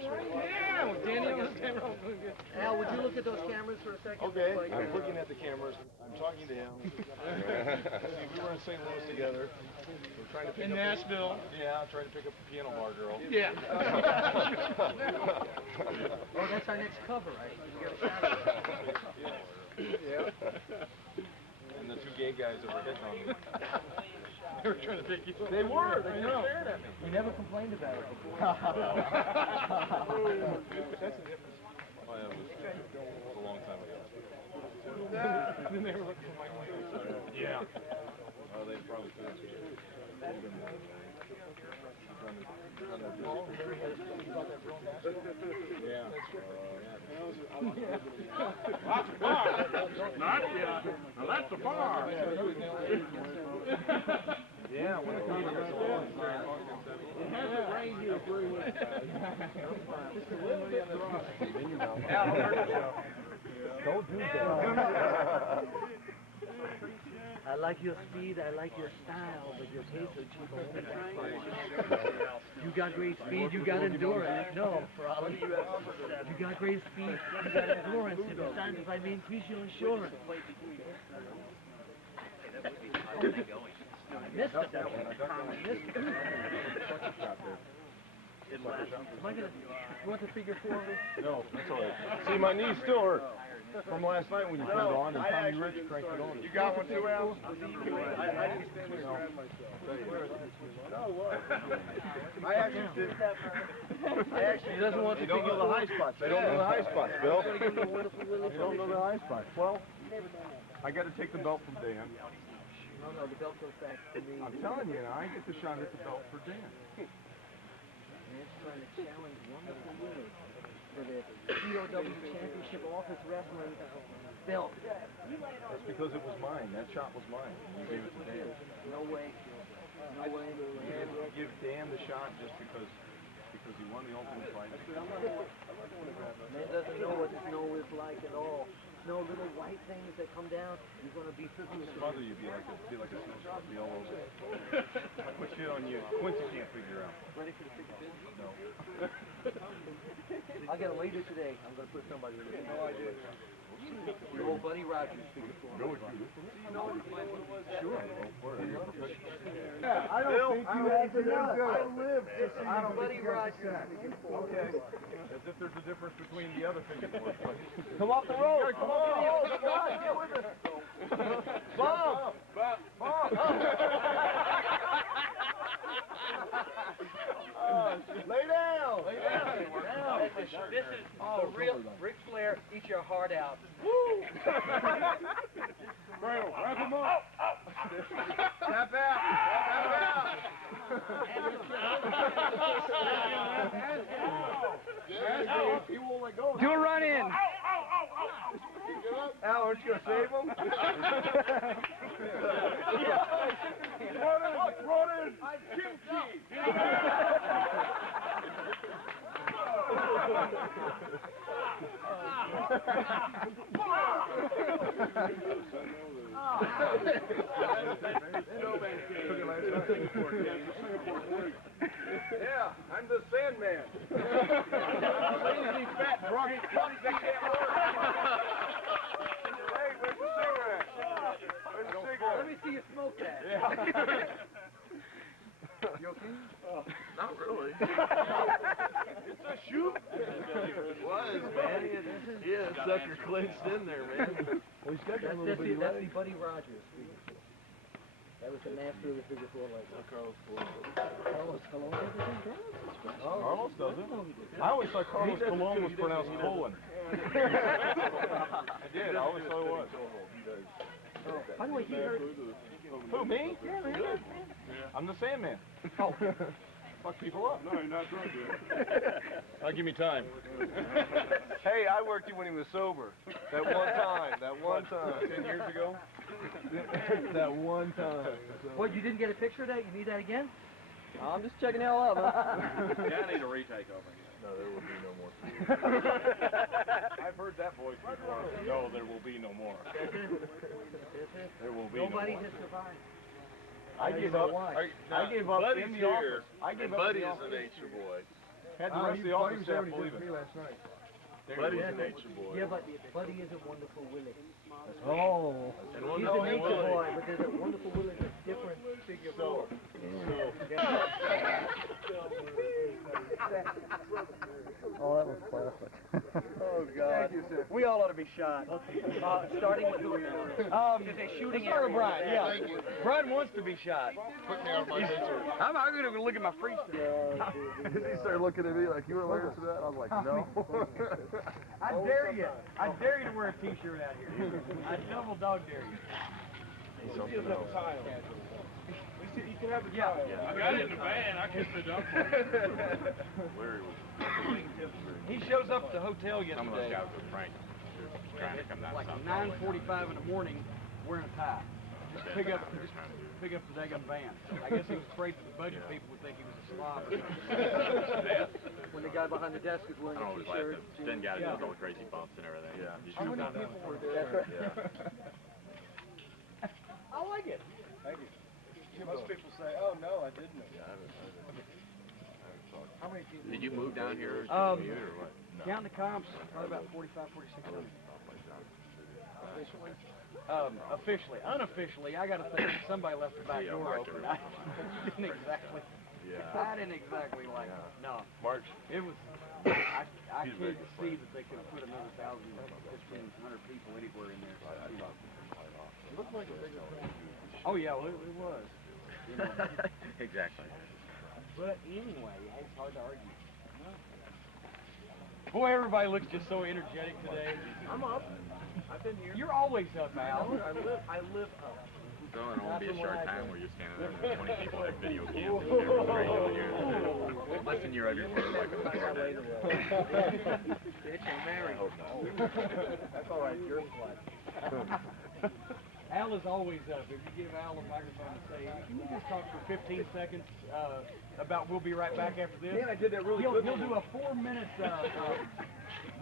Yeah, with Danny on the camera. Al, would you look at those cameras for a second? Okay, I'm looking at the cameras. I'm talking to him. See, we were in St. Louis together. We're trying to pick in up Nashville. Yeah, trying to pick up a piano bar girl. Yeah. Oh, that's our next cover, right? You got a shot of it. Yeah. And the two gay guys that were hitting on me. They were trying to pick you up. They were. They were staring at me. You never complained about it before. That's the difference. Oh, yeah, it was a long time ago. And then they were looking at my window. Yeah. Oh, they probably could have. Yeah. That's a bar. Not yet. Now that's a bar. Yeah, when it comes to It has it right here for you. just a little bit dry. Don't do that. I like your speed, I like your style, but your taste is cheap. You got great speed, you got endurance. No, problem. You got great speed, you got endurance. If it's time if I may increase your insurance. I missed it. I missed it. Am I gonna, you want the figure 4 of it? No, that's all right. See, my knees still hurt from last night when you turned on and Tommy Rich cranked it on. You got one too, Al? I actually did. He doesn't want They to don't know the high spots. They don't know the high spots, Bill. They don't know the high spots. Well, I got to take the belt from Dan. No, the belt goes back to me. I'm telling you, I get the shot at the belt for Dan. Man's trying to challenge wonderful winners for the COW Championship Office Wrestling belt. That's because it was mine. That shot was mine. You gave it to Dan. No way. No way. Give Dan the shot just because he won the ultimate fight. Man doesn't know what snow is like at all. Snow, little white things that come down. You're going to be Smother you, be like a snowstorm, be all over. I put shit on you. Quincy can't figure out. Ready for the figure 50? No. I got a later today. I'm going to put somebody in there. No idea. Your old buddy Rogers figure 4. Go with you. Sure. I don't think you have to know. I live to see your buddy Rogers figure 4. Okay. As if there's a difference between the other figure 4s. Come off the road. Come on. Come on. Get with us. Bob. Lay down. Lay down. This is the real Ric Flair. Eat your heart out. Woo! Bro, wrap him up. Tap out. He won't let go. Do a run in. Al, aren't you going to save him? Run in. Kimchi. Yeah, I'm the Sandman. Lazy, fat, drunk drunk that can't work. Hey, where's the cigarette? Where's the cigarette? Let me see you smoke that. Yeah. You okay? Not really. It's a shoot. It was, man. Yeah, sucker clinched in there, man. Well, he's got that little That's bitty the leg. Buddy Rogers figure 4. That was the master of the figure 4 like that. Carlos Colon did everything? Carlos does it. I always thought Carlos Colon was pronounced colon. I did. I always thought it was. By the way, he heard... Who, me? Yeah, man. I'm the Sandman. Oh. Fuck people up. No, you're not drunk yet. I'll give me time. Hey, I worked you when he was sober. That one time. 10 years ago? That one time. What, you didn't get a picture of that? You need that again? I'm just checking it all out, huh? Yeah, I need a retake of it. No, there will be no more. I've heard that voice before. No, there will be no more. There will be Nobody no more. has survived. I gave up. I gave up Buddy's in the here. office. I gave And up Buddy in the is a office. nature boy. Had the rest of the office staff believe it. last night. Buddy's a nature boy. Yeah, but Buddy is a wonderful Willie. Oh. And He's wonderful a nature Willie. boy, but there's a wonderful Willie that's different figure four. Oh, that was classic. Oh, God. We all ought to be shot. Starting with who? There's a shooting area. Brian, yeah. Brian wants to be shot. Put me on my picture. I'm going to look at my free stuff. He started looking at me like, you were allergic to that? I was like, no. I dare you. I dare you to wear a t-shirt out here. I double dog dare you. Something else. You can have the Yeah. I got it in the van. I can sit up for it. Larry was He shows up at the hotel some of those yesterday guys with Frank. They're trying to come down like south. 9:45 in the morning wearing a tie. Just pick up the daggum van. I guess he was afraid that the budget people would think he was a slob or something. When the guy behind the desk is I wearing a always like t-shirt. the thin guy that does all the crazy bumps and everything. Yeah. How many people were there? That's right. Yeah. I like it. Thank you. Most people say, oh, no, I didn't. How many people? Did you move down here to commute or what? Down to comps, probably about 45, 46 minutes. Officially. Unofficially, I got to think somebody left the back door open. I didn't exactly. Yeah. I didn't exactly like it. No. March. It was. I could see that they could have put another 1,000, 1,500 people anywhere in there. It looked like a bigger thing. Oh yeah, well, it was. You know. Exactly. But anyway, it's hard to argue. Boy, everybody looks just so energetic today. I'm up. I've been here. You're always up, Al. I live up. So it won't be a short time where you're standing there with 20 people like video games. It's crazy when you're listen, you're over your like a Cornette. Bitch, I'm married. That's all right, you're flat. Al is always up. If you give Al a microphone and say, can you just talk for 15 seconds about we'll be right back after this? Man, I did that really he'll, good. He'll do a 4-minute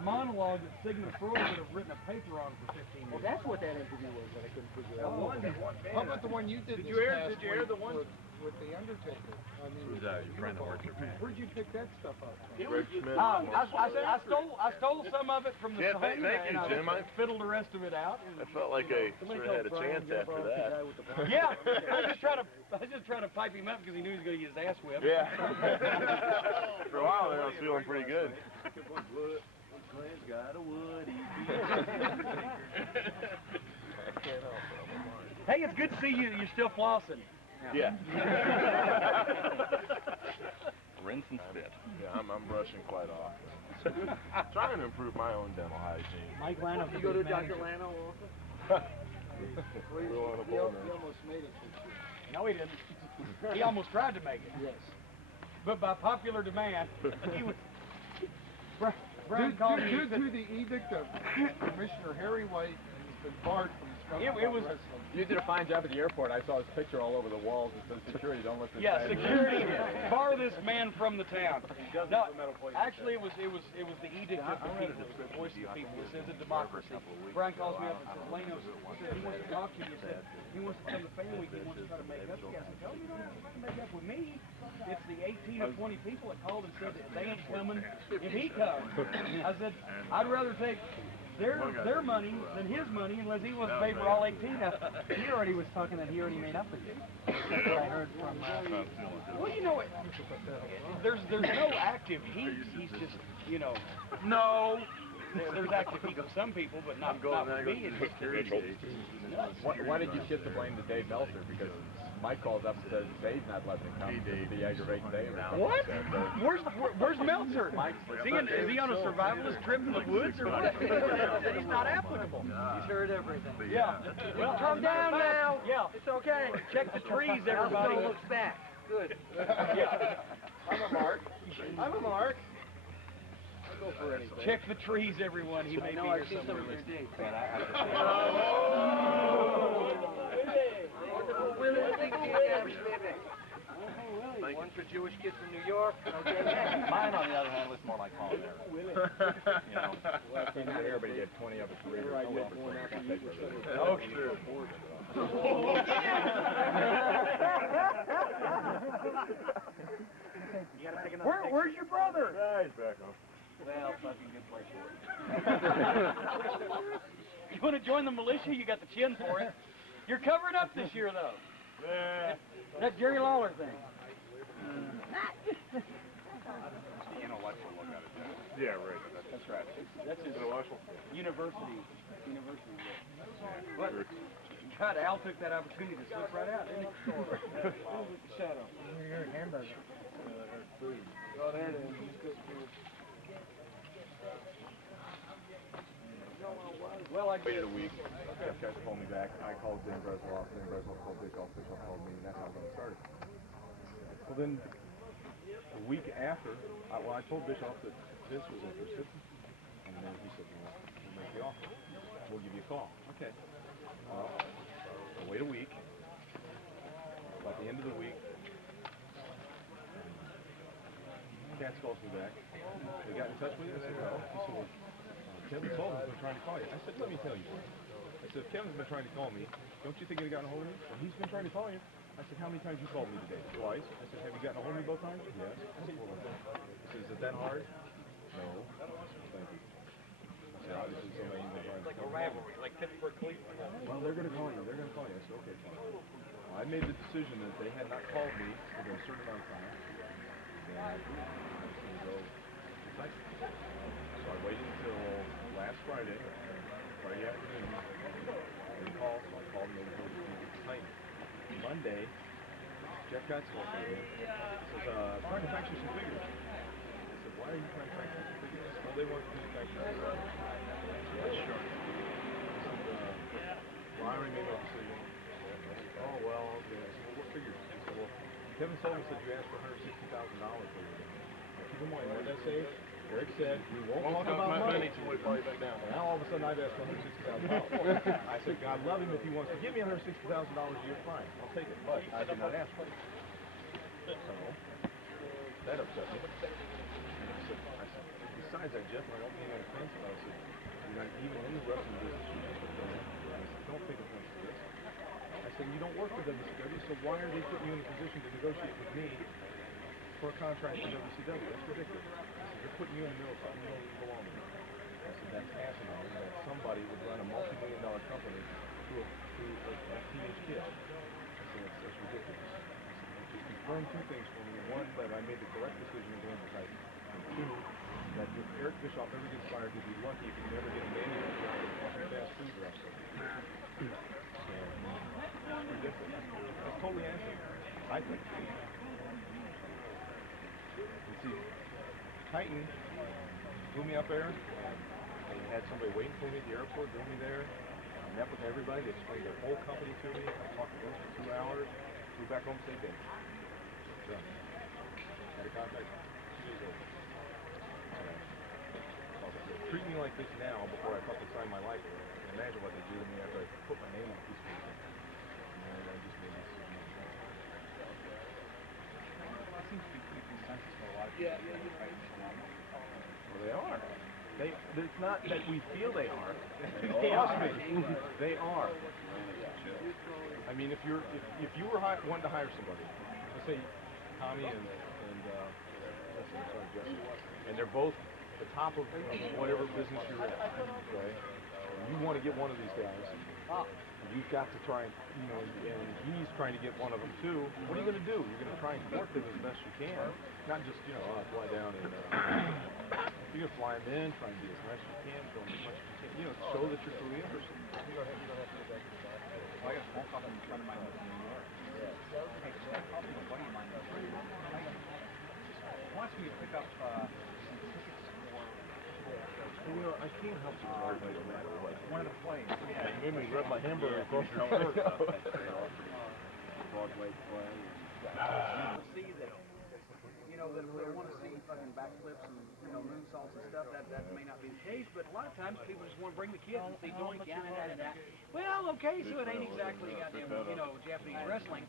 monologue that Sigmund Freud would have written a paper on for 15 minutes. Well, that's what that interview was that I couldn't figure out. How about the one you did? Did you air the one with the Undertaker? I mean, Who's that? Your friend that works your fan? where'd you pick that stuff up? Rick Smith. I stole some of it from the Yeah, thank Sahara, you, and Jim. I fiddled the rest of it out. I felt like I sort of had a chance after that. Yeah, I was just trying to pipe him up because he knew he was going to get his ass whipped. Yeah. For a while there, I was feeling pretty good. Glenn's got a Woody. Hey, it's good to see you. You're still flossing. Yeah. Rinse and spit. Yeah, I'm brushing quite often. Trying to improve my own dental hygiene. Mike Lano. You go to Dr. Lano also? He almost made it this year. No, he didn't. He almost tried to make it. Yes. But by popular demand, he was. Brian Due called me. and said- to the edict of Commissioner Harry White, he's been barred from Smoky It Mountain was- Wrestling. You did a fine job at the airport. I saw his picture all over the walls. It says security, don't let this Yeah, guy in." security, bar this man from the town. No, actually, it was the edict of the people, the voice of the people. It says a democracy. Brian calls me up and says, Lano, he wants to talk to you. He said, he wants to come to Fan Week. He wants to try to make up. I said, oh, you don't have to make up with me. It's the 18 or 20 people that called and said that they ain't coming if he comes. I said, I'd rather take their money than his money unless he wants to pay for all 18 of it. He already was talking that he already made up with you. That's what I heard from. Well, you know, there's no active heat. He's just, you know. No. There's active heat with some people, but not with me. It's just Why did you shift the blame to Dave Meltzer? Because Mike calls up and says Dave's not letting him come to be aggravating Dave. what? Where's Meltzer? Is he on a survivalist trip in the woods or what? He's not applicable. He's heard everything. Yeah. Well, Calm down now. Yeah. It's okay. Check the trees, everybody. Everybody looks back. Good. Yeah. I'm a mark. I'm a mark. I'll go for anything. Check the trees, everyone. He may be here I've seen some somewhere. of your dates. One for Jewish kids from New York. Okay. Mine, on the other hand, looks more like Colin Air. You know, he's not here, but he had 20 of his career. Oh, true. Where's your brother? He's back home. Well, fucking good place for it. You want to join the militia? You got the chin for it. You're covering up this year, though. That Jerry Lawler thing. The intellectual look at it. Yeah, right. That's right. That's his Intellectual. university. What? God, Al took that opportunity to slip right out, didn't he? Shadow. Hamburger. Oh, there it is. Well, I waited a week. Jeff Katz called me back. I called Dan Bresloff. Dan Bresloff called Bischoff. Bischoff called me, and that's how it started. Well, then a week after, I told Bischoff that Vince was interested, and then he said, well, we'll make the offer. We'll give you a call. Okay. I'll wait a week. About the end of the week, Katz calls me back. They got in touch with you? I said, well. He said, well, Kevin Sullivan's been trying to call you. I said, let me tell you. I said, if Kevin's been trying to call me, don't you think he'd gotten a hold of me? Well, he's been trying to call you. I said, how many times you called me today? Twice. I said, have you gotten a hold of me both times? Yes. I said, well, I said, is it that hard? No. Thank you. I said, obviously somebody ain't been trying to call me. rivalry, like Pittsburgh, Cleveland. Well, they're going to call you. They're going to call you. I said, okay, fine. Well, I made the decision that they had not called me within a certain amount of time. And I was going to go to Texas. So I waited until last Friday afternoon. They didn't call, so I called and they told me to Kane. Monday, Jeff Katz called me. He says, trying to factor some figures. I said, why are you trying to factor some figures? Well, they want to do the factor. I said, sure. Well, I already made my decision. Oh, well, okay. I said, well, what figures? He said, well, Kevin Sullivan said you asked for $160,000 for it. Keep in mind, what did I say? Eric said, we won't talk about money until we buy back down. And now all of a sudden I've asked for $160,000. I said, God love him if he wants to give me $160,000 a year, fine. I'll take it. But I did not ask for it. So, that upset me. And I said, besides that, Jeff, and I don't mean any offense, but I said, you're not even in the wrestling business, you're just a fan. I said, don't take offense to this. I said, you don't work for WCW, so why are they putting you in a position to negotiate with me for a contract for WCW? That's ridiculous. I said, they're putting you in the middle of something you don't even belong with. I said, that's asinine that somebody would run a multi-million-dollar company to a teenage kid. I said, that's ridiculous. I said, just confirm two things for me. One, that I made the correct decision in going to Titan. And two, that if Eric Bischoff ever gets fired, he'd be lucky if he can never get a manual job at a fucking fast food restaurant. That's ridiculous. That's totally asinine, I think. You see, Titan flew me up there. They had somebody waiting for me at the airport, drove me there. I met with everybody. They explained their whole company to me. I talked to them for 2 hours. Flew back home same day. Done. Had a contract 2 days later. Treat me like this now before I fucking sign my life away. I can imagine what they do to me after I put my name on a piece of paper. And I just made this decision. That seems to be pretty consensus for a lot of people. Well, they are. It's not that we feel they are. Trust me, they are. I mean, if you were wanting to hire somebody, let's say Tommy and and they're both the top of whatever business you're in, okay? And you want to get one of these guys. You've got to try and, and he's trying to get one of them too. What are you going to do? You're going to try and court them as best you can. Not just, fly down and, you're going to fly them in, try and do as much as you can, show them as much as you can, show that you're truly interested. You don't have to go back to the back. Well, I got a phone call from a friend of mine in New York. Hey, just got a call from a buddy of mine in New York. Wants me to pick up some tickets for... I can't help you with everybody no matter what. One of the plays. Yeah, you made me rub my hamburger across your shirt. Broadway play. See that, that they want to see fucking backflips and, moonsaults and stuff. That may not be the case, but a lot of times people just want to bring the kids and see doink, da-da-da-da-da. Well, okay, so it ain't exactly goddamn, Japanese wrestling.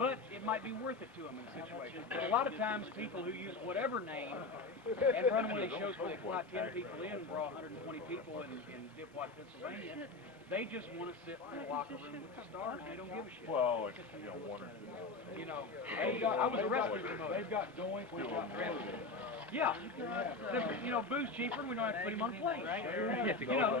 But it might be worth it to them in situations. But a lot of times people who use whatever name and run one of these shows where they fly 10 people in and draw 120 people in Dipwad, Pennsylvania. They just want to sit in the locker room with the stars. They don't give a shit. Well, like, you know, one or two. You know, I was a wrestling promoter. They've got doink, we've got wrestling. Yeah. You know, booze cheaper and we don't have to put him on a plane. Right? You know.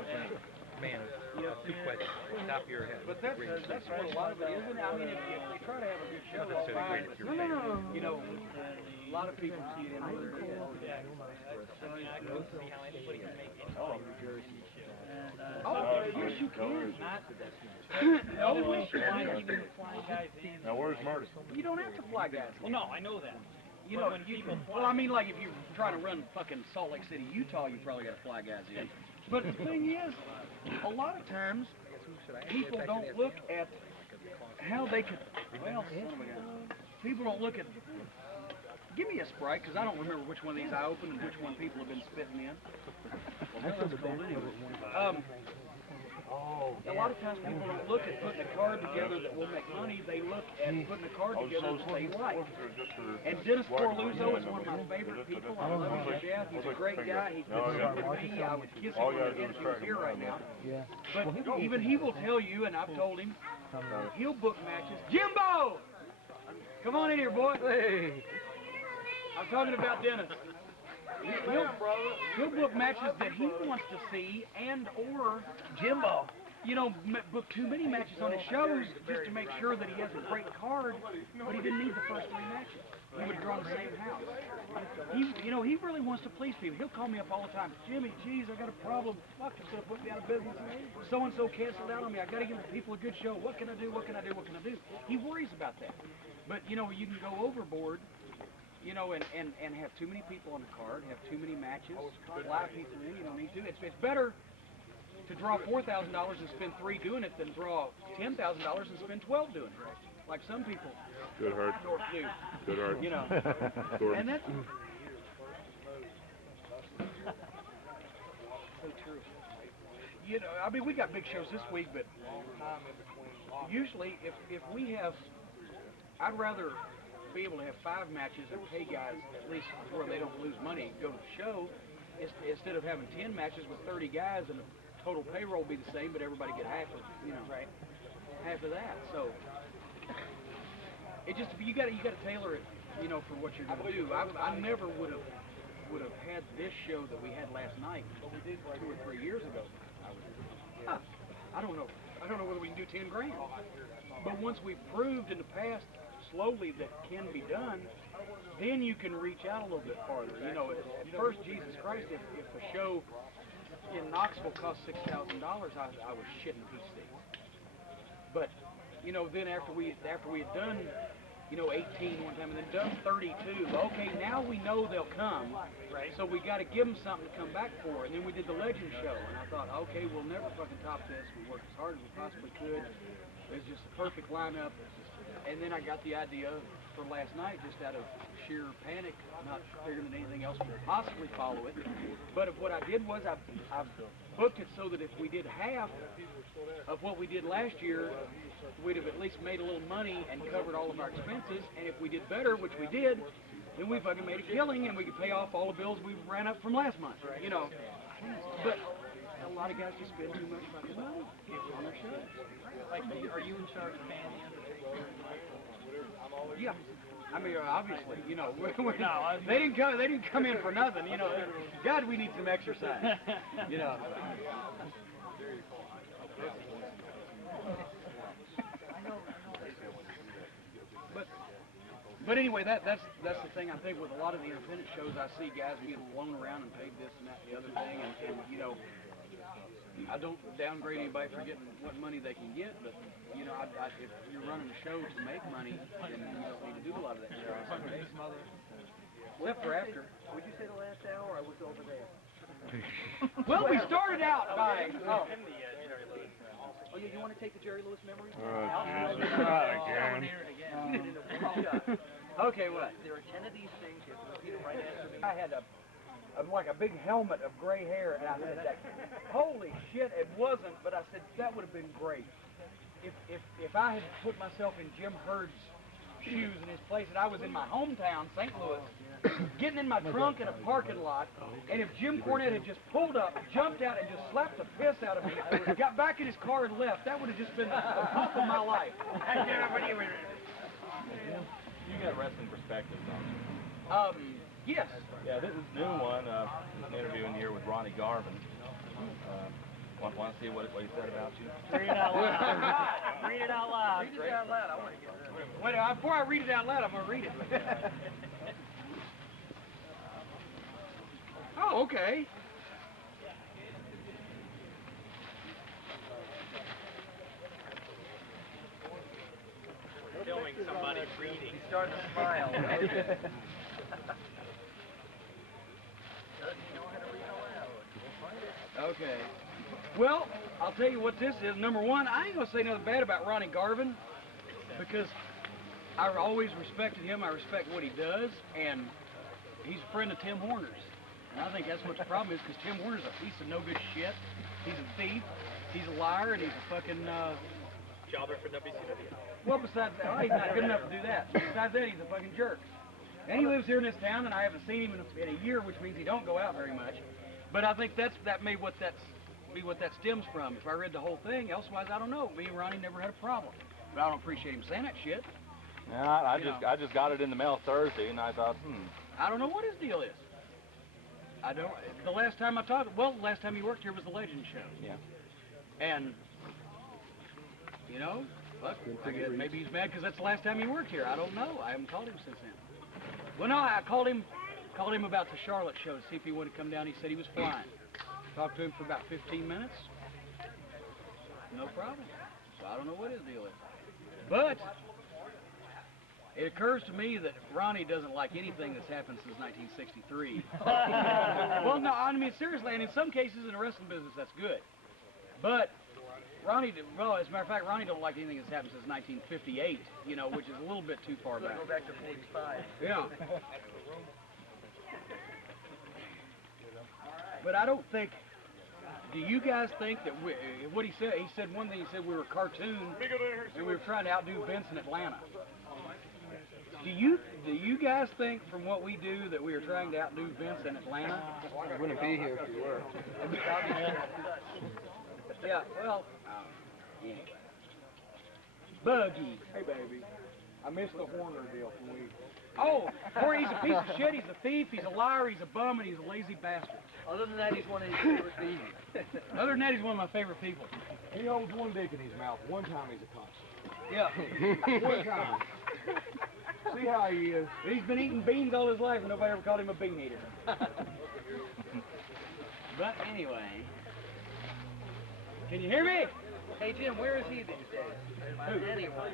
Man, two questions. Top of your head. But that's what a lot of it is. And I mean, if they try to have a good show, Not necessarily great if you're famous. you know, a lot of people see it in other Oh, yes, you can. Now, where's Marty? You don't have to fly guys. Well, no, I know that. You know, well, I mean, like if you're trying to run fucking Salt Lake City, Utah, you probably got to fly guys in. But the thing is, a lot of times, people don't look at how they could, well, son of a gun. People don't look at, give me a Sprite, because I don't remember which one of these I opened and which one people have been spitting in. Well, that's cool anyway. A lot of times people don't look at putting a card together that will make money. They look at putting a card together that they like. And Dennis Corluzzo is one of my favorite people. I love him to death. He's a great guy. He's been super with me. I would kiss him if he was here right now. But even he will tell you, and I've told him, he'll book matches. Jimbo! Come on in here, boy. Hey. I'm talking about Dennis. He'll book matches that he wants to see, and or Jimbo, you know, book too many matches on his shows just to make sure that he has a great card, but he didn't need the first 3 matches. He would draw the same house. He really wants to please people. He'll call me up all the time. Jimmy, geez, I got a problem. Fuck, it's gonna put me out of business. So and so canceled out on me. I got to give the people a good show. What can I do? What can I do? What can I do? He worries about that. But you know, you can go overboard. You know, and have too many people on the card, have too many matches, fly people in, you don't need to. It's better to draw $4,000 and spend 3 doing it than draw $10,000 and spend 12 doing it. Like some people Good heart. do. Good heart. You know, and that's so true. You know, I mean, we got big shows this week, but usually if we have, I'd rather be able to have 5 matches and pay guys at least where they don't lose money, go to the show, instead of having 10 matches with 30 guys and the total payroll be the same, but everybody get half of, you know, half of that. So it just, you got to tailor it, you know, for what you're going to do. I never would have had this show that we had last night 2 or 3 years ago. I don't know whether we can do 10 grand. But once we've proved in the past slowly that can be done, then you can reach out a little bit farther. You know, first, Jesus Christ, if a show in Knoxville cost $6,000, I was shitting pea sticks. But you know, then after we had done, you know, 18 one time and then done 32, okay, now we know they'll come, so we got to give them something to come back for. And then we did the Legend show, and I thought, okay, we'll never fucking top this. We worked as hard as we possibly could. It was just a perfect lineup. And then I got the idea for last night, just out of sheer panic, not figuring that anything else would possibly follow it. But what I did was I booked it so that if we did half of what we did last year, we'd have at least made a little money and covered all of our expenses. And if we did better, which we did, then we fucking made a killing and we could pay off all the bills we ran up from last month, you know. But a lot of guys just spend too much fucking money on their shows. Like, are you in charge of fan? Yeah, I mean, obviously, you know, they didn't come in for nothing, you know. God, we need some exercise, you know. But anyway, that's the thing. I think with a lot of the independent shows, I see guys getting blown around and paid this and that and the other thing, and you know, I don't downgrade anybody for getting what money they can get, but you know, if you're running a show to make money, then you don't need to do a lot of that stuff. Except for Apter. Would you say the last hour? I was over there. Well, we started out by. Oh yeah, you want to take the Jerry Lewis memory? Again. Okay, what? There are 10 of these things. You have to repeat it right after me. I had like a big helmet of gray hair, and I said, holy shit, it wasn't, but I said, that would have been great. If I had put myself in Jim Hurd's shoes in his place, and I was in my hometown, St. Louis, getting in my trunk in a parking lot, and if Jim Cornette had just pulled up, jumped out, and just slapped the piss out of me, got back in his car and left, that would have just been the top of my life. You got wrestling perspective, don't you? Yes. Yeah, this is a new one. I'm interviewing here with Ronnie Garvin. Want to see what he said about you? Read it out loud. Read it out loud. Read it out loud. I want to get this. Wait, before I read it out loud, I'm going to read it. Oh, okay. Filming somebody reading. He's starting to smile. Okay. Well, I'll tell you what this is. Number one, I ain't going to say nothing bad about Ronnie Garvin because I always respected him. I respect what he does, and he's a friend of Tim Horner's. And I think that's what the problem is because Tim Horner's a piece of no good shit. He's a thief, he's a liar, and he's a fucking... Jobber for WCW. Well, besides that, he's not good enough to do that. Besides that, he's a fucking jerk. And he lives here in this town, and I haven't seen him in a year, which means he don't go out very much. But I think that may be what that stems from. If I read the whole thing, elsewise I don't know. Me and Ronnie never had a problem. But I don't appreciate him saying that shit. Yeah, I just got it in the mail Thursday, and I thought, I don't know what his deal is. I don't. The last time I talked, the last time he worked here was the Legend Show. Yeah. And you know, fuck, I guess maybe he's mad because that's the last time he worked here. I don't know. I haven't called him since then. Well, no, I called him about the Charlotte show to see if he wanted to come down. He said he was flying. Talked to him for about 15 minutes. No problem. So I don't know what his deal is. But it occurs to me that Ronnie doesn't like anything that's happened since 1963. Well, no, I mean, seriously, and in some cases in the wrestling business, that's good. But Ronnie, as a matter of fact, Ronnie don't like anything that's happened since 1958, you know, which is a little bit too far back. Go back to 45. Yeah. But I don't think, do you guys think that what he said one thing, he said we were a cartoon and we were trying to outdo Vince in Atlanta. Do you guys think from what we do that we are trying to outdo Vince in Atlanta? I wouldn't be here if you were. Yeah, well, anyway. Buggy. Hey, baby. I missed the Horner deal from week. Oh, Corey, he's a piece of shit, he's a thief, he's a liar, he's a bum, and he's a lazy bastard. Other than that, he's one of his favorite people. Other than that, he's one of my favorite people. He holds one dick in his mouth. One time he's a cuss. Yeah. One time. See how he is. He's been eating beans all his life, and nobody ever called him a bean eater. But anyway, can you hear me? Hey, Jim, where is he these days? Who? Anyone.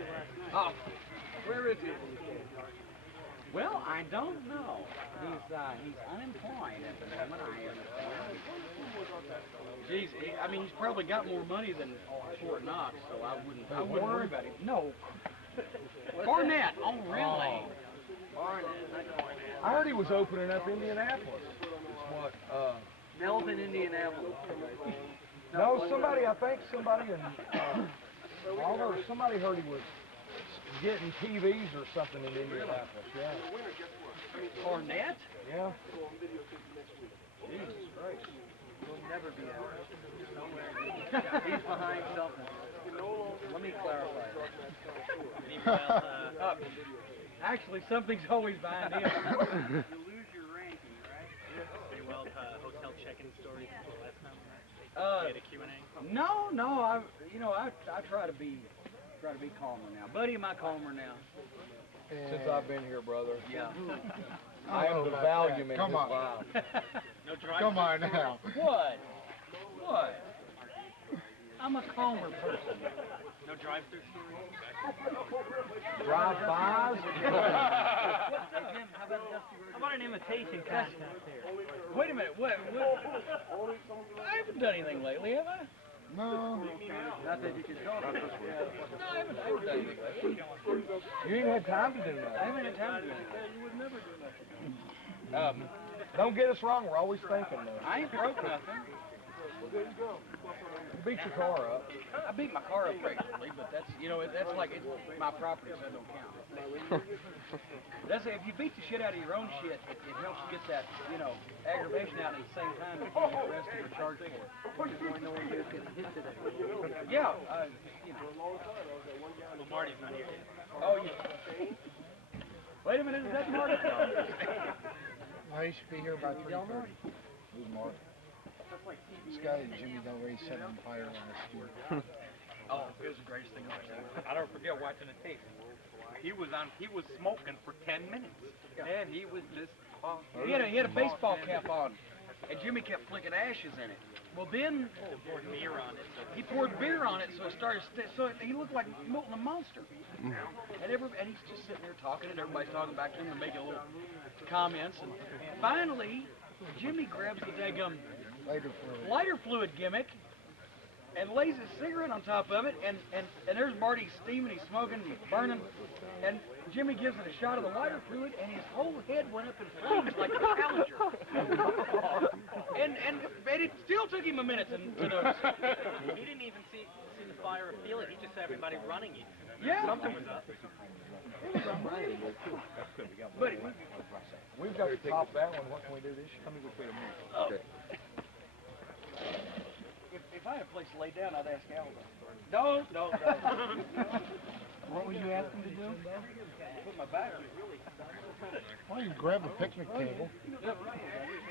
Oh, Where is he? well, I don't know. He's unemployed at the moment, I understand. Geez, I mean, he's probably got more money than Fort Knox, so I wouldn't worry about him. No. Cornette. Oh, really? I heard he was opening up Indianapolis. It's what, Melvin, Indianapolis. no, somebody in, somebody heard he was getting TVs or something in Indianapolis, yeah. Cornette? Yeah. Jesus Christ. He'll never be out. He's behind something. Let me clarify. Actually, something's always behind him. You lose your ranking, right? Pretty well hotel check-in stories last time. Get a Q&A. No, I try to be calmer now. Buddy, am I calmer now? Since I've been here, brother. Yeah. I am the volume in Come his on. life. No drive. Come on now. What? I'm a calmer person. No drive-through stories. Drive-bys? Hey, Jim, how about an imitation contest here? Wait a minute. What? I haven't done anything lately, have I? No. Not that you can talk about. No, I haven't done anything lately. You ain't had time to do I that. haven't had time to do anything. Don't get us wrong, we're always thinking though. I ain't broke nothing. You beat your car up. I beat my car up regularly, but that's, you know, that's like, it's my property, so that don't count. That's if you beat the shit out of your own shit, it helps get that, you know, aggravation out at the same time if you get arrested or charged for it. Yeah, you know. Well, Marty's not here yet. Oh, yeah. Wait a minute, is that Marty? I used to be here about 3:30. Who's Mark? This guy and Jimmy don't raise set on fire last year. Oh, it was the greatest thing I've ever seen. I don't forget watching the tape. He was smoking for 10 minutes. And he was just... He had a baseball cap on, and Jimmy kept flicking ashes in it. Well, then... He poured beer on it. He poured beer on it, so it started... So he looked like Milton the Monster. And he's just sitting there talking, and everybody's talking back to him and making little comments. And finally, Jimmy grabs the daggum lighter fluid gimmick and lays his cigarette on top of it, and there's Marty steaming, he's smoking, he's burning, and Jimmy gives it a shot of the lighter fluid, and his whole head went up in flames like a Challenger. and it still took him a minute to notice. He didn't even see the fire or feel it. He just saw everybody running you. Yeah. Something was up. But We've got to top that one. What can we do this year? How many we play tomorrow? Okay. If I had a place to lay down, I'd ask Alva. No. What would you ask him to do? Put my back. Why don't you grab a picnic table? Yep.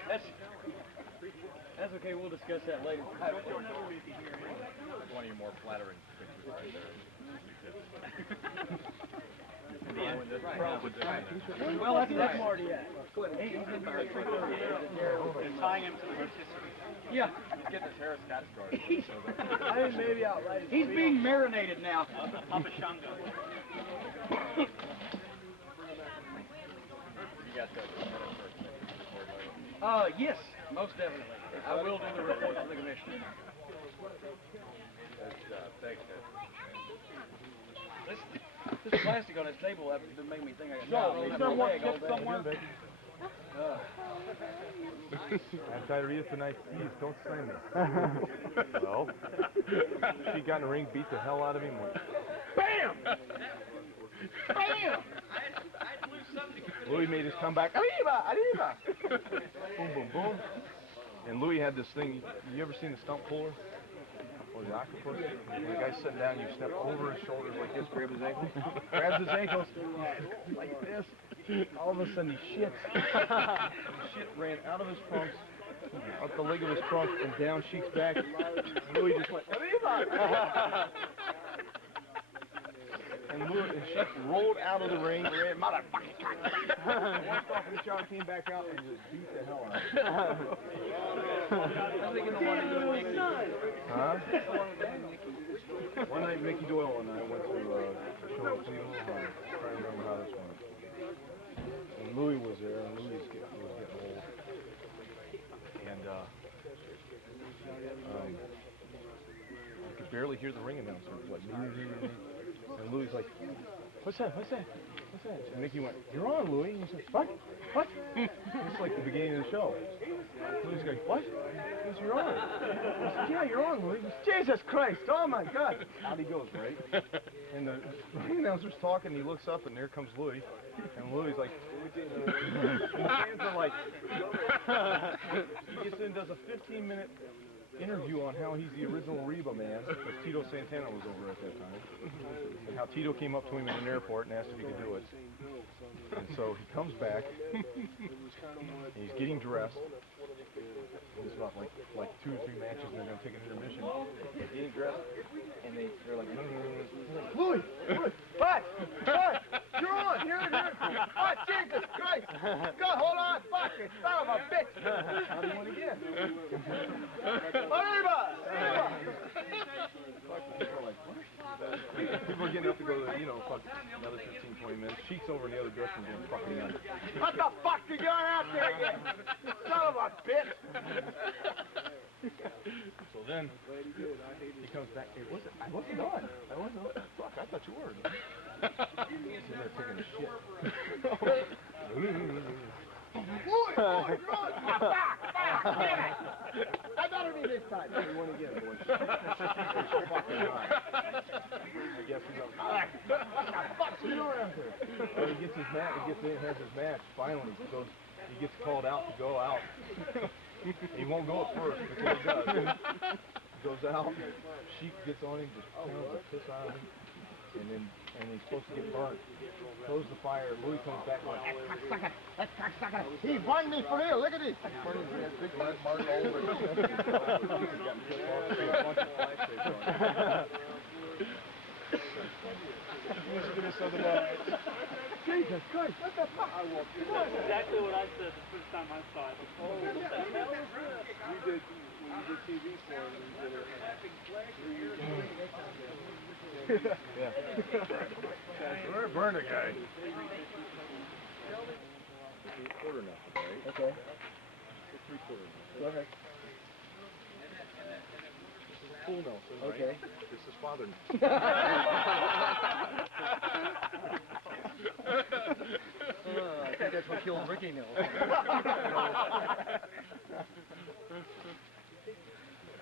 That's okay. We'll discuss that later. One of your more flattering pictures right there. Well, that's Marty. Tying him to the rotisserie. Yeah. Get this Harris Scott started. I think maybe I'll light it. He's being marinated now. Papa Shango. You got that. Yes, most definitely. I will do the report to the commissioner. Thanks, This plastic on this table has been making me think I got somewhere. I'm diarrhea tonight. Please don't sign me. Well, she got in the ring, beat the hell out of him. Bam! Bam! Louis made his comeback. Arriba! Boom, boom, boom. And Louis had this thing. You ever seen the stump puller? Or the octopus? When the guy's sitting down, you step over his shoulders like this, grab his ankles. Grabs his ankles like this. All of a sudden he shits. Shit ran out of his trunks, up the leg of his trunk, and down Sheik's back. Louis just went, Arriba! And Sheik rolled out of the ring, ran, motherfucker! Walked off in the shower, came back out, and just beat the hell out of him. I'm thinking the one to do with Mickey. Huh? One night, Mickey Doyle and I went to a show in Cleveland, Ohio. I'm trying to remember how this went. And Louis was there, and Louis was getting old. And you could barely hear the ring announcer. It was like, and Louis like, what's that? And Mickey went, you're on, Louis. And he said, what? It's like the beginning of the show. Louis goes, what? He goes, you're on. I said, yeah, you're on, Louis. He goes, Jesus Christ, oh my God. Out he goes, right? And the ring announcer's talking, he looks up, and there comes Louis. And Louis like, and the fans are like, he gets in, does a 15-minute interview on how he's the original Reba man, because Tito Santana was over at that time, and how Tito came up to him in an airport and asked if he could do it. And so he comes back, and he's getting dressed. It's about like 2 or 3 matches, and they're going to take an intermission. He's getting dressed, and they're like, no. He's like, Louis, what? You're on, here. What, Jesus Christ? God, hold on, fuck it, son of a bitch. How do you want to get? Arriba! People are getting up to go to, fuck another 15, 20 minutes. Sheik's over in the other dressing room fucking young. What the fuck you doing out there again? Son of a bitch! So then, he comes back. I wasn't done. Fuck, I thought you were. He's there taking a shit. Back! I better be this time. You want to get it, boy. Fucking hot. I guess he's on. What's going on out there? Well, he gets his match. He gets in, has his match. Finally, he gets called out to go out. He won't go at first, but then he does. He goes out. Sheep gets on him, just pounds the piss out of him, and he's supposed to get burnt. Throws the fire. Louis comes back like, That's cocksucker. He won me for real. Look at this. Big red mark all over. listen to this other guy. Jesus Christ, what the fuck? That's exactly what I said the first time I saw it. Oh, what the hell is this? When you did TV for him, we did it. Yeah. We're a burner guy. Quarter now, right? Okay. 3/4. Go ahead. This is full Nelson, right? Okay. This is father. I think that's what killed Ricky Nelson.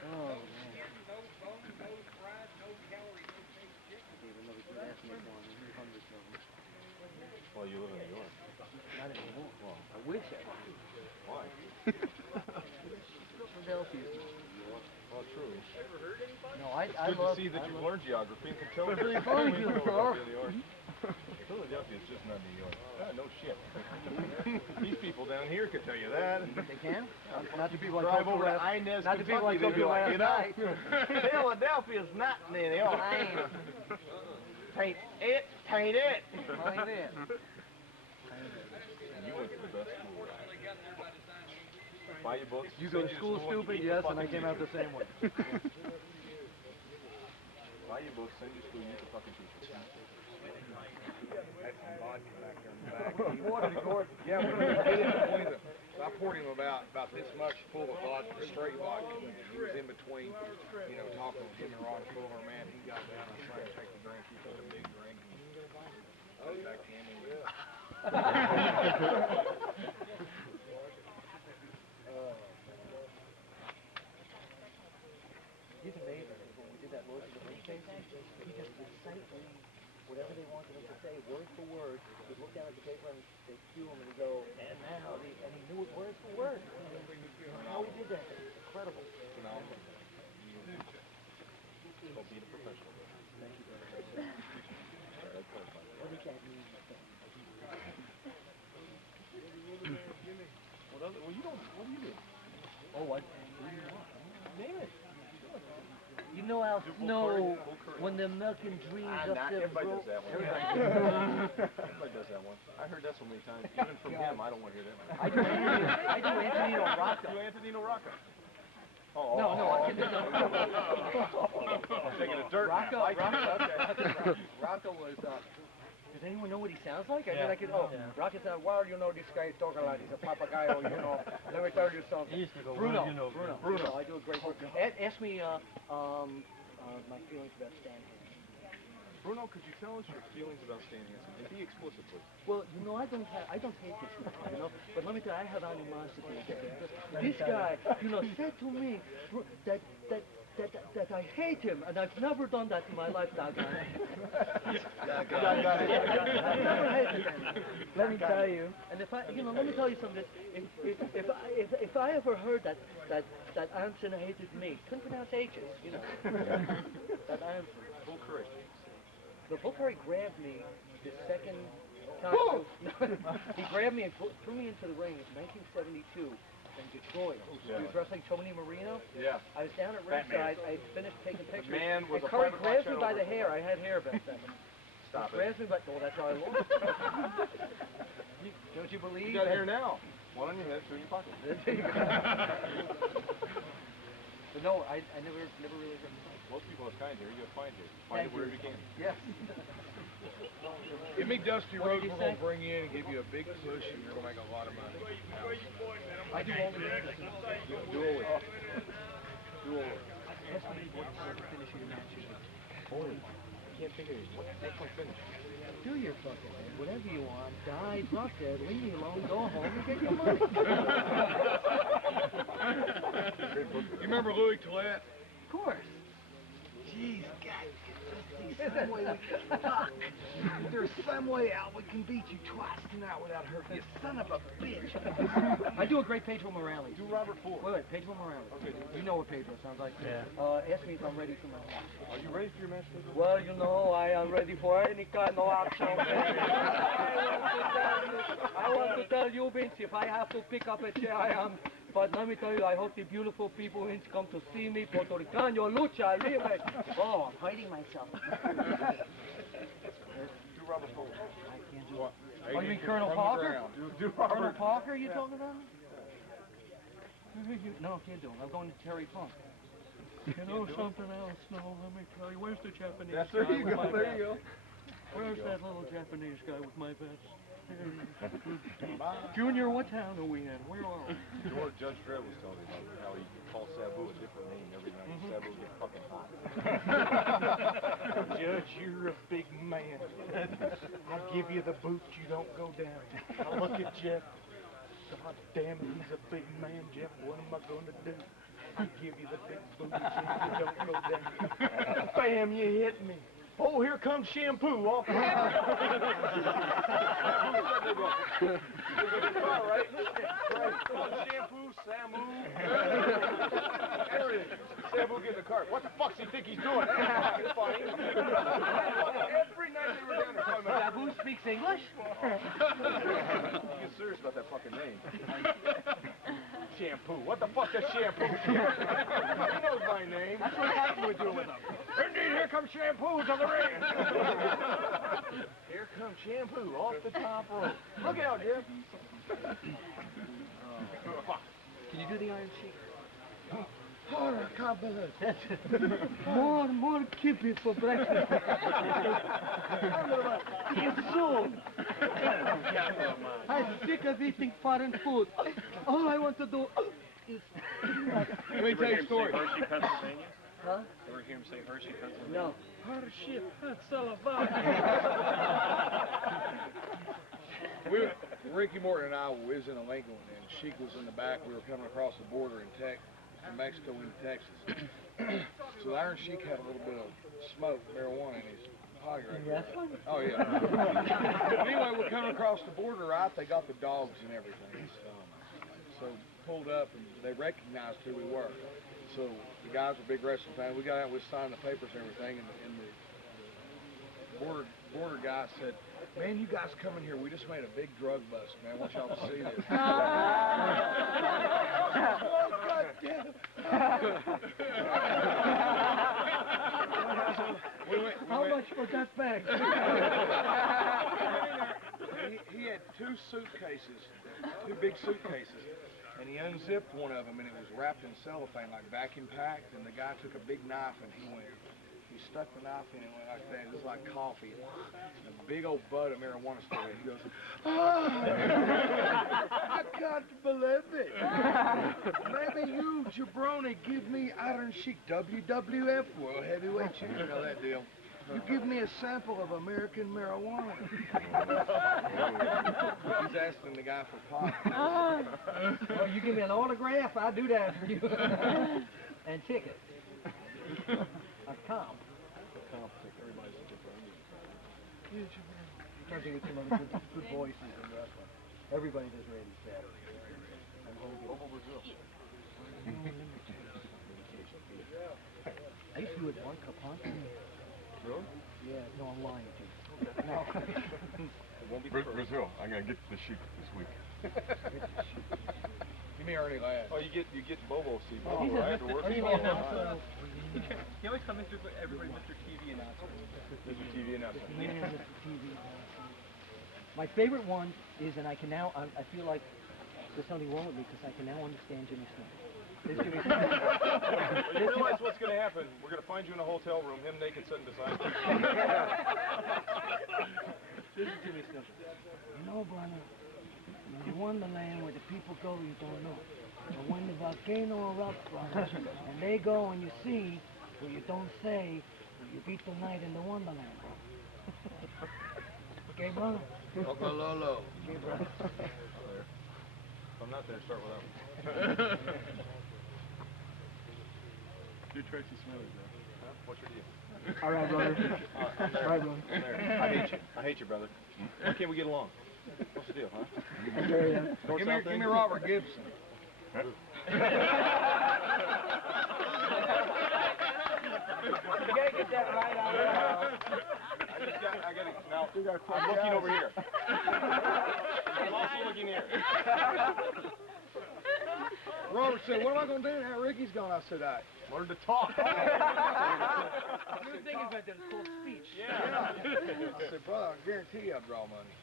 Oh, man. Well, you live in New York. Not anymore. Well, I wish I did. why? Philadelphia. Well, true. No, It's good to see that you've learned geography and can tell But us really everything fun, you know sir. about New York. Philadelphia is just not New York. No shit. These people down here can tell you that. They can? Not the people I Drive told over you to last Inez, Not the people I Kentucky, told you they'd be like, last night. Philadelphia's not New York. Tain't it. Ain't it? You went to the best school. Buy your books. You go to send school stupid, yes, and I came out the same way. Buy your books, send you to school, use the fucking teachers. Water, Gordon. Yeah, we did it between them. So I poured him about this much full of vodka, straight vodka. He was in between, talking with him and Ron Fuller, man. He got down and tried to take the drink. He took a big drink and put it back to him. He's amazing. When we did that Lord of the Rings thing, he just recited whatever they wanted him to say, word for word. He'd look down at the paper and they'd cue him and he'd go, and now, and he knew it word for word. How he did that, it's incredible. Phenomenal. Go be the professional. Thank you very much. What does that mean? What do you do? Oh, what? Name it. You know how snow when the milk and dreams up there. Everybody does that one. Everybody does that one. I heard that so many times. Even from him, I don't want to hear that one. I do Antonino Rocco. You Antonino Rocco. No, I can't do I'm taking a dirt. Rocco, okay. Rocco was, does anyone know what he sounds like? I mean, I could, Rocco sounds, well, this guy is talking like he's a papagayo, let me tell you something. Bruno, I do a great work. Ask me, my feelings about Stan Hansen. Bruno, could you tell us your feelings about Stan Hansen? And be explicit, please. Well, I don't hate this man, but let me tell you, I have animosity against him. This guy, said to me that I hate him, and I've never done that in my life, doggone it. I've never hated him. Let me tell you. And if let me tell you something. If I ever heard that Hansen hated me, couldn't pronounce H's, that Hansen. Full courage. The Bulgari grabbed me the second time. He grabbed me and threw me into the ring in 1972 in Detroit. He was wrestling Tony Marino. Yeah. I was down at ringside. I had finished taking pictures. man was and a Curry private grabs me watch by the hair. I had hair back then. Stop it. Grabs me by, that's how I lost. Don't you believe? You got hair now. One on your head, two in your pocket. But no, I never really heard him. Most people have kind hair. You have fine hair. Find it wherever you can. Yes. Give me Dusty What Rhodes, did we're you going to bring you in and give you a big push, and you're going to make a lot of money. I do all the business. Do all it. Do all it. Ask me what finish your match is. I can't think of it. What's my finish? Do your fucking man. Whatever you want. Die, drop dead, leave me alone, go home, and get your money. remember Louis Toilette? Of course. Jeez, God, there's some way we can fuck. There's some way out we can beat you twice tonight without hurting you, son of a bitch. I do a great Pedro Morales. Do Robert Ford. Wait, Pedro Morales. Okay. You know what Pedro sounds like? Yeah. Ask me if I'm ready for my match. Are you ready for your match, Pedro? Well, you know, I am ready for any kind of action. I want to tell you, Vince, if I have to pick up a chair, I am. But let me tell you, I hope the beautiful people Vince come to see me. Puerto Ricano, lucha, libre. Oh, I'm hiding myself. Do Robert Ford. I can't do it. Oh, you mean Colonel Parker? Do Colonel Robert. Parker, you talking about? No, can't do it. I'm going to Terry Funk. You know something else? No, let me tell you. Where's the Japanese guy There you with go. my There vest? you go. Where's that little Japanese guy with my vest? Junior, what town are we in? Where are we? You know what Judge Dredd was telling me about how he calls Sabu a different name every night. Sabu gets fucking hot. Judge, you're a big man. I'll give you the boot, you don't go down. I look at Jeff. God damn it, he's a big man, Jeff. What am I going to do? I give you the big boot, Jeff, you don't go down. Bam, you hit me. Oh, here comes shampoo off the Shampoo, Samu. Everything. Sabu get in the cart. What the fuck does he think he's doing? That's funny. Every night they were down there talking about Sabu speaks English? Get serious about that fucking name. Shampoo. What the fuck does shampoo? He knows my name. That's what Titan would do with him. Indeed, here comes shampoo to the ring. Here comes shampoo off the top rope. Look out, Jeff. Can you do the Iron Sheik? Oh, I can't believe it. More kippy for breakfast. It's soon. I'm sick of eating foreign food. All I want to do is... Let me tell you a story. Hershey, Pennsylvania? Huh? Ever hear him say Hershey, Pennsylvania? No. Hershey, Pennsylvania. Ricky Morton and I was in a Lincoln, and Sheik was in the back. We were coming across the border in from Mexico into Texas. So the Iron Sheik had a little bit of smoke, marijuana in his pocket right there. Oh, yeah. Anyway, we're coming across the border, right? They got the dogs and everything. So pulled up, and they recognized who we were. So the guys were big wrestling fans. We got out, we signed the papers and everything, and the border guy said, "Man, you guys coming here, we just made a big drug bust, man. I want y'all to see this." Oh, God damn. How much for that bag? He had two suitcases, two big suitcases, and he unzipped one of them, and it was wrapped in cellophane, like vacuum packed, and the guy took a big knife, and he stuck the knife in it, went like that. It was like coffee. And a big old bud of marijuana still in. He goes, "Oh, I can't believe it. Maybe you, jabroni, give me Iron Sheik, WWF World Heavyweight Champion." You know that deal. You give me a sample of American marijuana. He's asking the guy for pot. Well, you give me an autograph, I'll do that for you. And tickets. A comp. Everybody's a different. Trying to get some other good voices in wrestling. Everybody does Randy Savage. And Hogan. I used to do it one cup hunt. Really? Yeah, no, I'm lying to you. No. It won't be Brazil, I'm gonna get the Sheik this week. Give me Ernie Ladd. Oh, you get Bobo see Bobo. He's I had to work a with TV Bobo. announcer. He always comes into everybody Mr. TV announcer. Mr. TV announcer. Yeah, Mr. TV announcer. My favorite one is, and I can now, I feel like there's something wrong with me because I can now understand Jimmy Snuka. There's Jimmy Snuka. You realize what's going to happen? We're going to find you in a hotel room, him naked sitting beside you. This is Jimmy Snuka. You know, brother, in the Wonderland where the people go, you don't know. But when the volcano erupts, brother, and they go and you see, what you don't say, you beat the night in the Wonderland, bro. Okay, brother? Okololo. Okay, brother. If I'm not there, start without me. You're Tracy Smithers, bro. Huh? What's your deal? All right, brother. I'm there. All right, brother. I'm there. I hate you. I hate you, brother. Why can't we get along? What's the deal, huh? Okay, yeah. North, Give south me thing? Robert Gibson. You gotta get that right out of the house. I got it. Now, I'm looking over here. I'm also looking here. Robert said, what am I going to do now? Ricky's gone. I said, Learn to talk. New thing is that it's called speech. yeah. I said, brother, I guarantee you I'll draw money.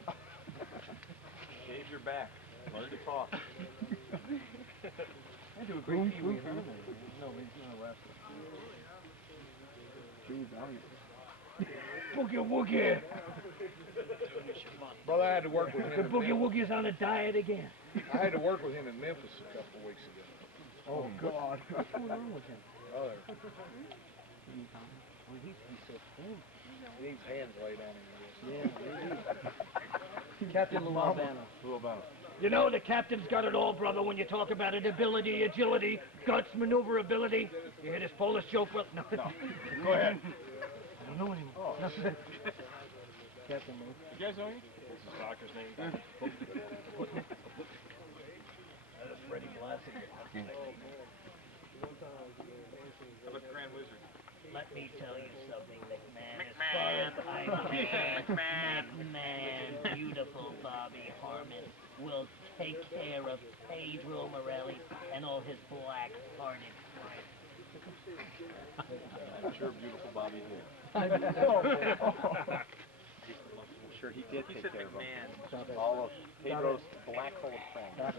Shave your back. Learn to talk. I do a great Pee Wee Herman. No, he's not a wrestler. Boogie Woogie! Brother, I had to work with him. The Boogie Woogie's on a diet again. I had to work with him in Memphis a couple of weeks ago. Oh, God. What's going on with him? Brother, Well, he used to be so thin. he needs hands laid on him. Yeah, maybe. Captain Lou Albano. Who about it? You know, the captain's got it all, brother, when you talk about it. Ability, agility, guts, maneuverability. You hear this Polish joke? Well, no. Go ahead. I don't know anymore. No. Captain Lou. You guys know him? What's his doctor's name? That's Freddie Blassie. How about the Grand Wizard? Let me tell you something, McMahon. As far as I'm concerned, McMahon, beautiful Bobby Harmon, will take care of Pedro Morelli and all his black-hearted friends. I'm sure beautiful Bobby did. I know. I'm sure he did take care of McMahon. them. All of Pedro's black-hole friends.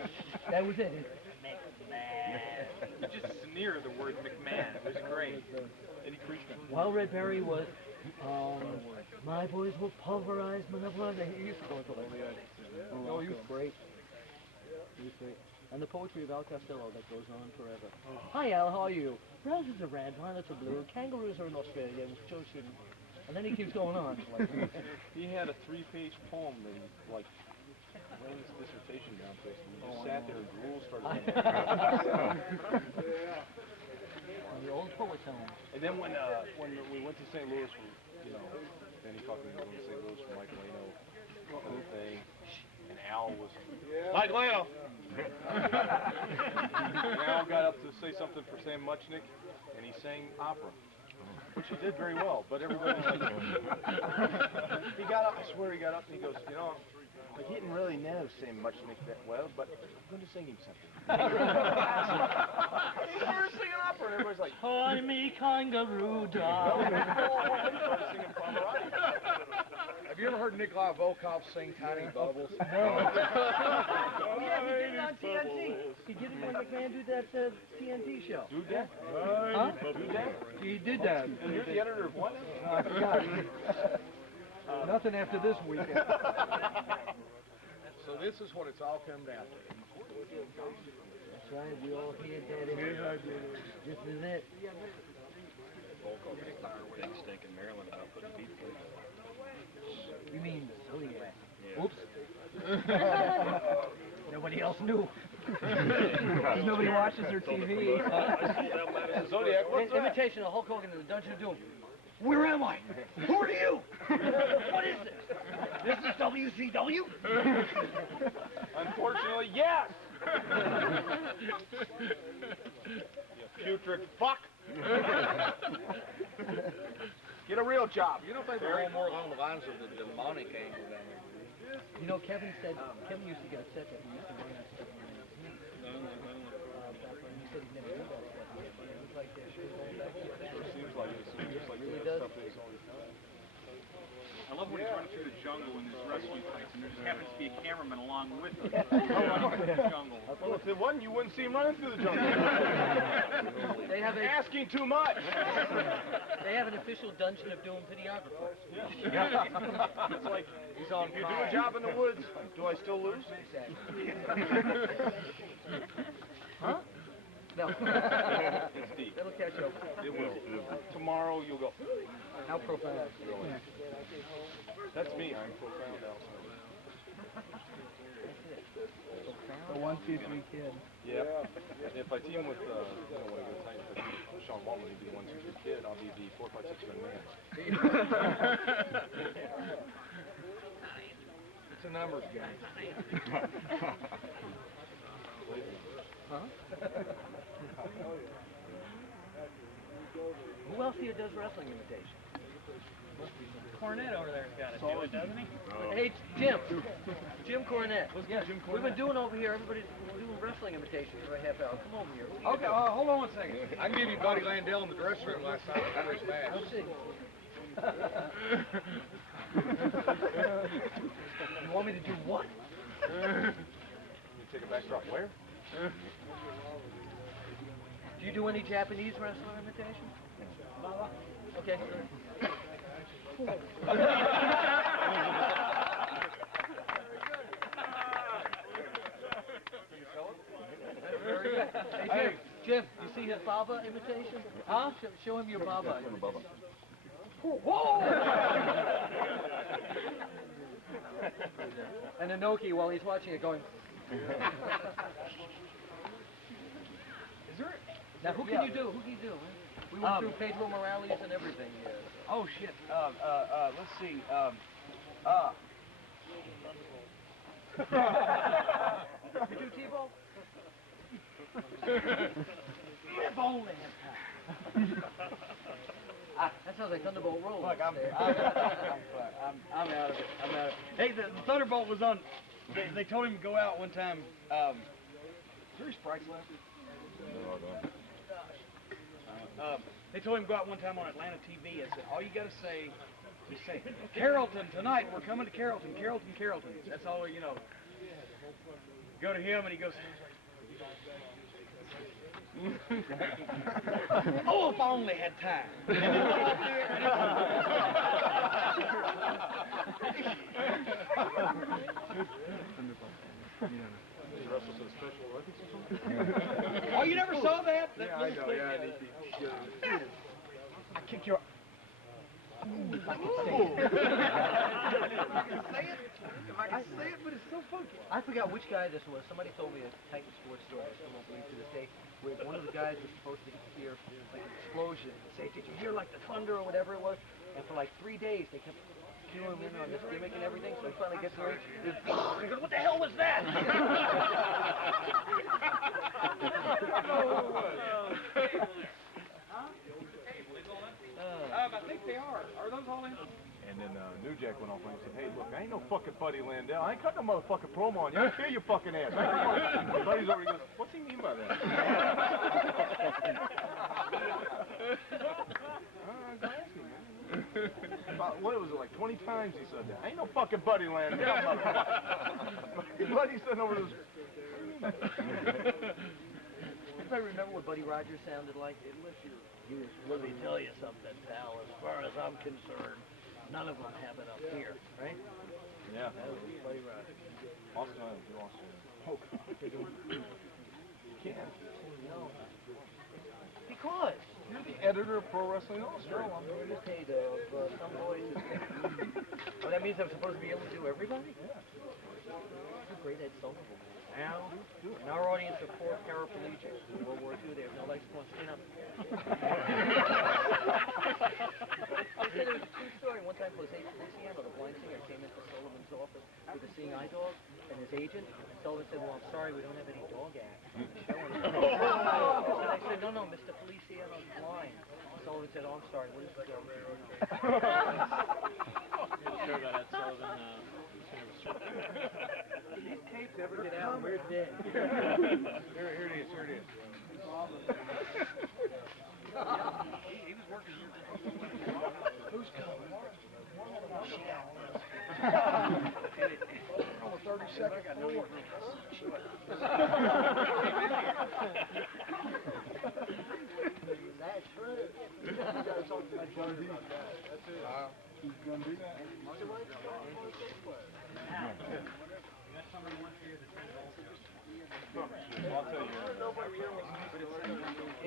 That was it. McMahon. You just sneer the word McMahon. It was great. Eddie Kreisman. While Red Berry was, my boys will pulverize Manila. He used to go into like that. Oh, he was great. He was great. And the poetry of Al Costello that goes on forever. Hi Al, how are you? Roses are red, violets are blue, kangaroos are in Australia, and Joe shouldn't. And then he keeps going on. Like, He had a 3-page poem that he, like, ran his dissertation down to us, and he just sat there and rules started the old poet's home. And then when we went to St. Louis, then he talked to me about going to St. Louis for Mike Leno, and the thing, and Al was, Mike Leno! And Al got up to say something for Sam Muchnick, and he sang opera, which he did very well, but everybody was like, he got up, I swear he got up, and he goes, I didn't really know Sam Muchnick that well, but I'm going to sing him something. He started singing opera, and everybody's like, Hi me kangaroo dog. Have you ever heard Nikolai Volkov sing Tiny Bubbles? Oh yeah, he did it on TNT. He did it when McMahon did that TNT show. Do that? Huh? Do that? He did that. And you're the editor of what? I forgot. Nothing after this weekend. So this is what it's all come down to. That's right, we all hear that. This is it. Volkov picked up a big stink in Maryland about putting beef in. You mean Zodiac? Yeah. Oops. Nobody else knew. Nobody watches their TV. Zodiac, what's that? Imitation of Hulk Hogan in the Dungeon of Doom. Where am I? Who are you? What is this? This is WCW? Unfortunately, yes! You putrid fuck! Get a real job. You don't think they're all more along the lines of the demonic angle down there? You know, Kevin used to get upset that he used to run that stuff on his knees. Back when he said he'd never do that stuff again. But it was like that shit going back to that. Sure seems like it. Seems like really that does. stuff is always I love when he's running through the jungle in his rescue fights, and there just happens to be a cameraman along with him. Running through the jungle. Well, if it wasn't, you wouldn't see him running through the jungle. They have asking too much. They have an official Dungeon of Doom videographer. Yeah. It's like, he's on if you do a job in the woods, do I still lose? Huh? No. It's deep. It'll catch up. It will. Tomorrow you'll go. How profound. That's me. I'm profound also. The 1, 2, 3 kid. Yep. If I team with, when I go tight, if I team with Sean Waltman, he'd be the 1-2-3 kid, I'll be the 4-5-6 man. It's a numbers game. Huh? Who else here does wrestling imitation? Cornette over there's got to do it, doesn't he? Hey, Jim. Jim Cornette. Yeah, Jim We've been Cornette. doing over here, everybody's doing wrestling imitations for a half hour. Come over here. Okay, hold on one second. I can give you Buddy Landel in the dressing room last night before his match. Let's see. You want me to do what? You take a back drop where? Do you do any Japanese wrestler imitation? Okay. Very good. Hey, Jim, you see his Baba imitation? Huh? Show him your Baba. Whoa! And Inoki, while he's watching it, going. Is there? Now, who can you do? Who can you do? We went through Pedro Morales and everything. Oh shit. Let's see. You do T-ball? If only had time. That sounds like Thunderbolt Roll. Look, I'm out of it. I'm out of it. Hey, the Thunderbolt was on. They told him to go out one time. Is there any sprites left? They told him to go out one time on Atlanta TV and said, all you got to say is say, Carrollton tonight. We're coming to Carrollton. Carrollton, Carrollton. That's all you know. Go to him and he goes. Oh, if I only had time. And then went out there Oh, you never saw that? Yeah, I know. Yeah, I kicked your. If I can say it. If I can say it, but it's so funky. I forgot which guy this was. Somebody told me a Titan sports story. I still don't believe to this day. Where one of the guys was supposed to hear like an explosion. Say, did you hear like the thunder or whatever it was? And for like 3 days they kept cueing him in on this gimmick and everything. So he finally gets there. He goes, what the hell was that? I think they are. Are those all in? And then New Jack went off and said, hey, look, I ain't no fucking Buddy Landel. I ain't cutting no motherfucking promo on you. I'll kill your fucking ass. Buddy's over, he goes, what's he mean by that? About, what was it, like 20 times he said that. Ain't no fucking Buddy Landel, motherfucker. Buddy's sitting over this. Anybody remember what Buddy Rogers sounded like? Let me tell you something, pal. As far as I'm concerned, none of them have it up here, right? Yeah. That was Buddy Rogers. Austin, you lost. Oh, God. You can't. No. Because you're the editor of Pro Wrestling Illustrated. No, I'm the paid of some boys. Well, that means I'm supposed to be able to do everybody? Yeah. That's a great Ed Sullivan. Now, in our audience of 4 paraplegics in World War II, they have no legs to stand up. They said it was a true story. One time, Jose Feliciano, the blind singer, came into Sullivan's office with a seeing eye dog and his agent. And Sullivan said, well, I'm sorry, we don't have any dog acts. And I said, no, Mr. Feliciano's blind. Sullivan said, oh, I'm sorry, what is the dog? Sure about Ed Sullivan. These tapes ever get out, we're dead. Here it is. He was working here. Who's coming? On the 32nd floor. That's right. Who's going to be?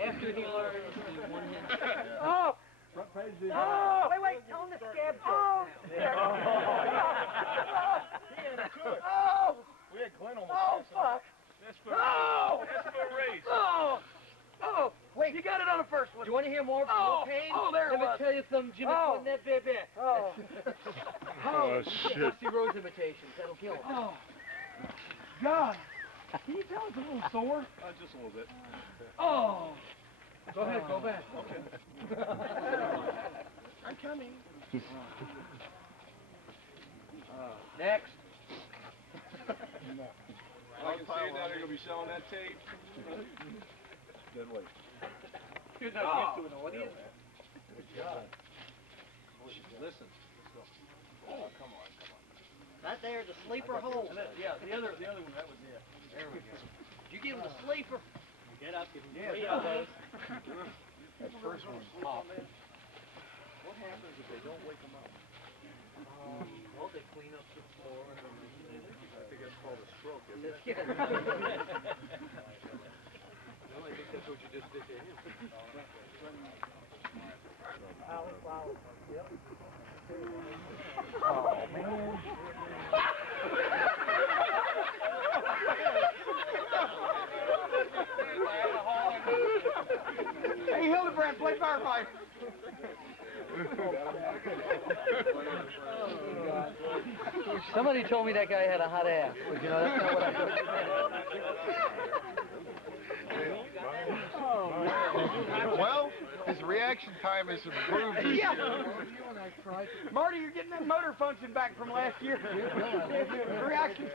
After he learned to one hand. Oh! Oh! Wait, tell him the scab joke. Oh! We had Glenn almost. Oh, fuck! That's for Oh! a race. Oh! Do you want to hear more Kane? oh, there it Let me was. tell you some Jimmy Cornette, baby. Oh. Oh, shit. Dusty Rose imitations. That'll kill him. Oh. God. Can you tell it's a little sore? Just a little bit. Oh. Go ahead, go back. Okay. I'm coming. Next. I can see you down there gonna be selling that tape. Then wait. You're not used to an audience. Listen. Oh, come on. Right there, the sleeper hole. Yeah, the other one, that was it. There we go. You give him the sleeper. Get up, give him Yeah, 3 yeah. elbows. That first one's pop. What happens if they don't wake them up? Well, they clean up the floor and then I think that's called a stroke, isn't it? Yeah. No, I think that's what you just did to him. Oh, man. Hey, Hildebrand, play firefighter. Somebody told me that guy had a hot ass. But, you know, that's not what I thought you meant. Well, his reaction time has improved. Yeah. Marty, you're getting that motor function back from last year. Reaction time.